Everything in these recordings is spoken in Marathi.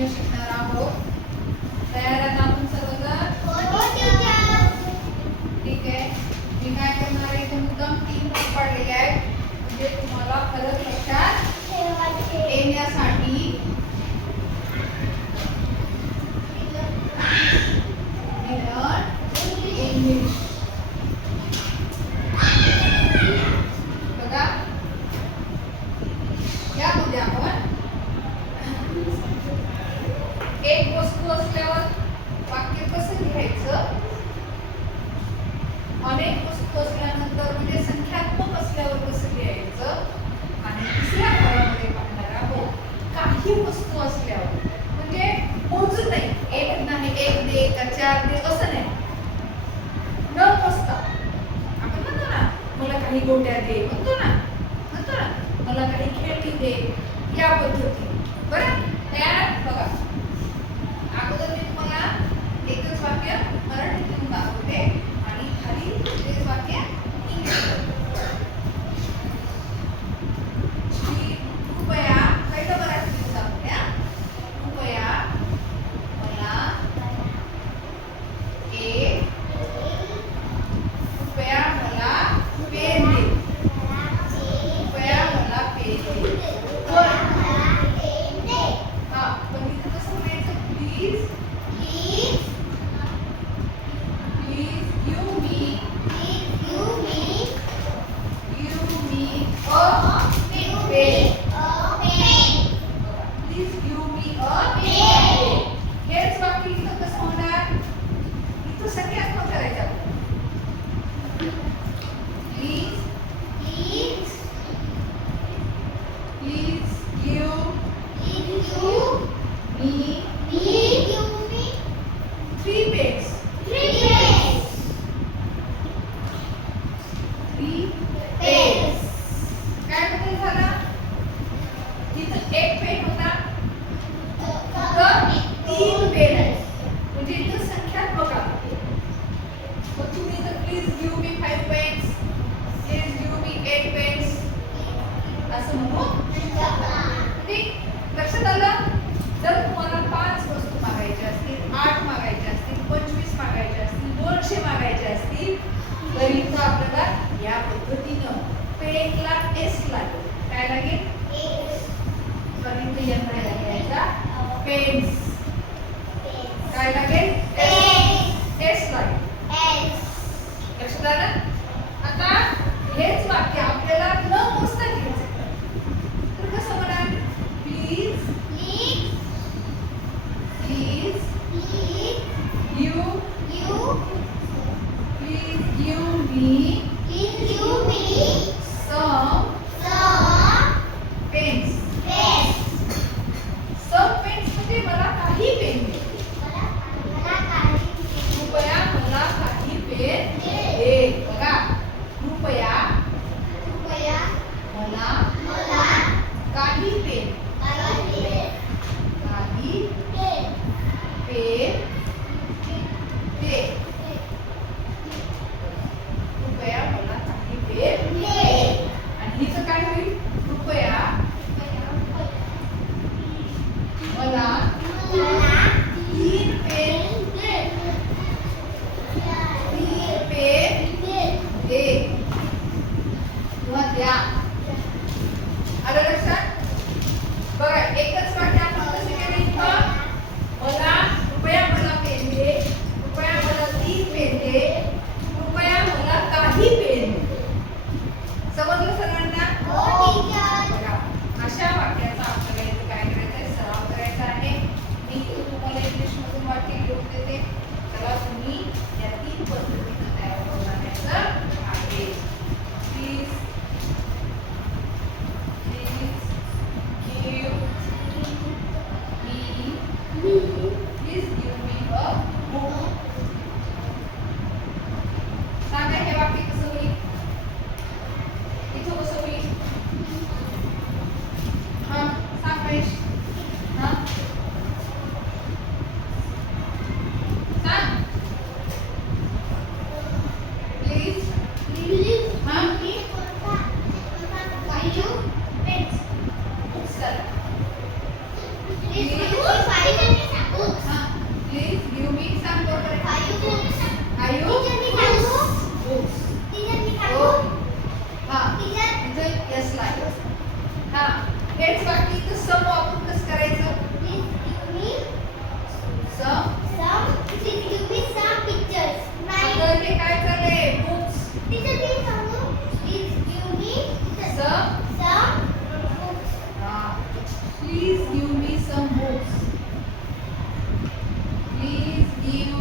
पुढे शिकणार आहोत. तयार आहात आपण सर्वजण? हो टीचर. ठीक आहे. मी काय करणार आहे, इथे मुद्दाम 3 भाग पाडलेले आहेत म्हणजे तुम्हाला फरक लक्षात येण्यासाठी. इंग्लिश बघा, यामध्ये आपण एक वस्तू असल्यावर वाक्य कसं लिहायचं, अनेक वस्तू असल्यानंतर म्हणजे संख्यात्मक असल्यावर कसं लिहायचं, आणि तिसऱ्या भागामध्ये पाहणार आहोत काही वस्तू असल्यावर म्हणजे मोजून नाही, एक नाही, एक दे का 4 दे असं नाही, न मोजता आपण म्हणतो ना मला काही गोट्या दे, म्हणतो ना मला काही खेळणी दे, या पद्धती. बरं तयार? बघा, अगोदर मी तुम्हाला एकच वाक्य मराठीतून दाखवते आणि खाली तेच वाक्य इंग्लिश. कृपया पहिलं मराठीतून दाखवते. कृपया मला एक कृपया मला पेन दे. कृपया मला पेन दे. हा, पण इथे कसं म्हणायचं? Please give me a pen. Please give me a pen. हेच वाक्य इथं कसं होणार? इथं संख्यात्मक करायचं आपण. Please give me 3 pens. 3 pens. काय बदल झाला? इथं एक पेन होता, इथं 3 पेन आहेत, म्हणजे इथं संख्यात्मक आहे. मग तुम्ही इथं please give me 5 pence, please give me 8 pence असं म्हणू शकता. ठीक? लक्षात आलं? जर तुम्हाला 5 वस्तू मागायच्या असतील, 8 मागायच्या असतील, 25 मागायच्या असतील, 200 मागायच्या असतील, तर इथं आपल्याला या पद्धतीनं पेनला एस लागेल. काय लागेल? तर इथे यंत्र घ्यायचा पेन्स. काय लागेल? एस लागेल. लक्षात आलं? आता हेच वाक्य आपल्याला न मोजता घ्यायचं. तर कसं म्हणाल? Please give me some pens. Some pens म्हणजे मला काही पेन दे. कृपया मला काही पेन दे. बघा, कृपया मला काही पेन दे. कृपया मला काही पेन दे. आणि हिचं काय होईल? कृपया मला 3 पेन दे किंवा द्या. आलं लक्षात? बघा, एकच वाक्य आपण कसं केलं इथं? कृपया मला पेन दे, कृपया मला 3 पेन दे, कृपया मला काही पेन दे. समजलं सर्वांना? बघा, अशा वाक्याचा आपल्याला इथे काय करायचं आहे? सराव करायचा आहे. मी तुम्हाला इंग्लिश मधून वाक्य लिहून देते. चला तुम्ही या 3 पद्धतीने तयार करून आणायचं आहे. Please give Please give me some books. Five books. Five Teacher, मी सांगू? books. Teacher, मी सांगू? हा Teacher, इथं यस लागलं. हा हेच बाकी इथं सम वापरून कसं करायचं? please give me some some. Please give me some pictures. Nine. आता हे काय झालंय? बुक्स Teacher, मी सांगू? Please give me some some books. हा please give me some books. Please give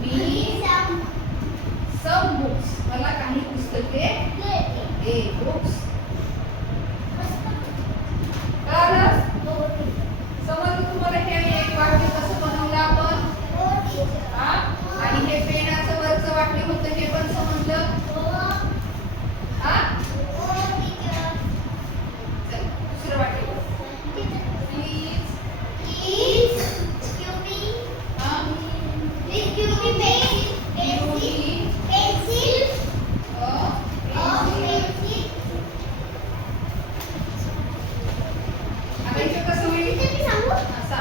me some books. मला काही पुस्तके दे. बुक्स कळलं? समजलं तुम्हाला हे एक वाक्य कसं बनवलं आपण? हा आणि हे पेनाचं वरचं वाक्य होतं हे पण समजलं? हा चल दुसरं वाक्य बघ. प्लीज हा गिव मी अ पेन्सिल. आता इथं कसं होईल? असा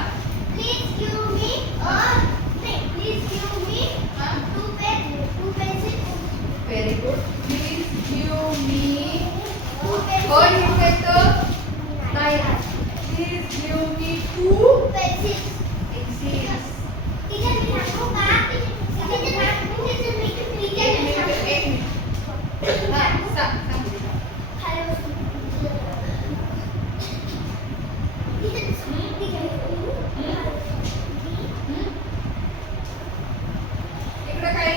हा व्हेरी गुड. प्लीज गिव मी हो लिहायचं नाही. Please give me 2 pencils. एक मिनिट. हा सांग सांग. इकडे काय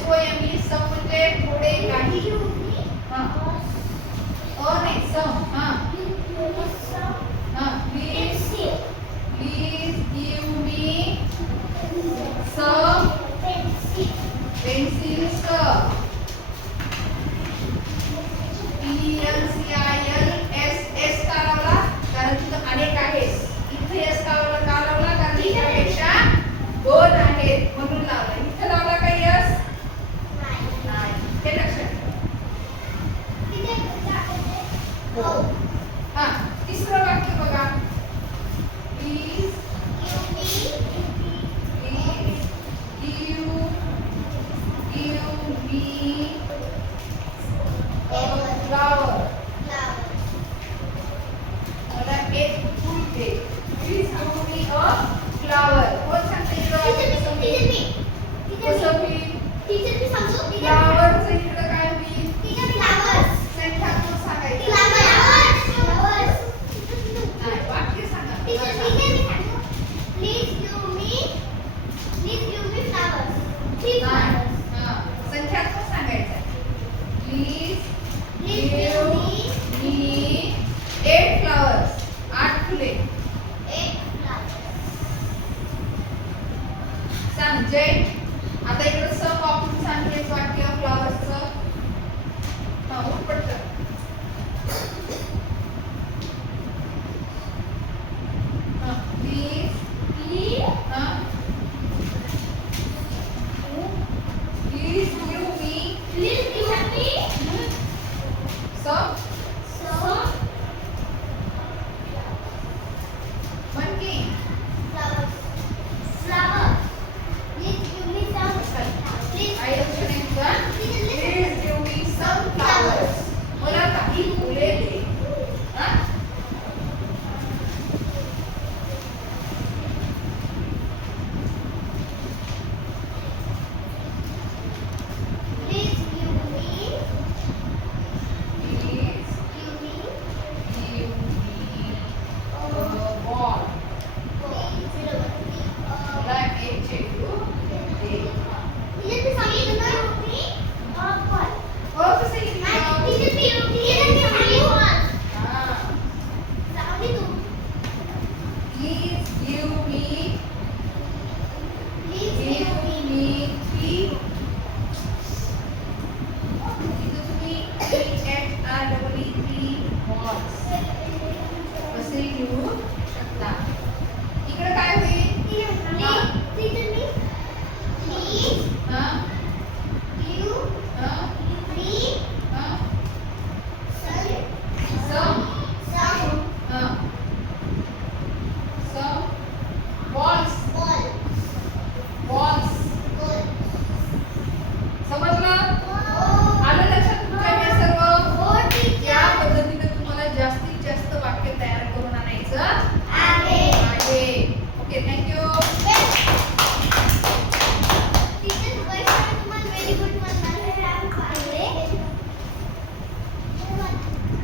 SOME सम म्हणजे थोडे काही. हा नाही सम. हा please give me some pencils. PENCILS का लावला? कारण तिथं अनेक आहेत. इथे एस का लावला? कारण त्यापेक्षा 2 आहेत म्हणून लावला. इथे लावला का यस? नाही. हे लक्षात ठेवा. हा तिसरं वाक्य बघा. Please give me flower. मला एक फूल दे. Please give me a flower. कोण सांगते इकडं वाक्य कसं होईल? कसं होईल? फ्लावरचं इकडं काय होईल? संख्यात्मक सांगायचं. नाही वाक्य सांगा. नाही हा संख्यात्मक सांगायचं. Please give me 8 flowers. 8 फुले. सांग जय. आता इकडे सम वापरून सांग हेच वाक्य फ्लावर्सचं. हा उठ पटकन. हा प्लीज हा please give me some monkey. I option is one. Please give me some flowers. मला काही फुले दे. हा please give me a ball. मला एक चेंडू दे. हो कसं लिहिलं? हा प्लीज गिव मी 3. इथं तुम्ही 3 balls. कसे लिहू?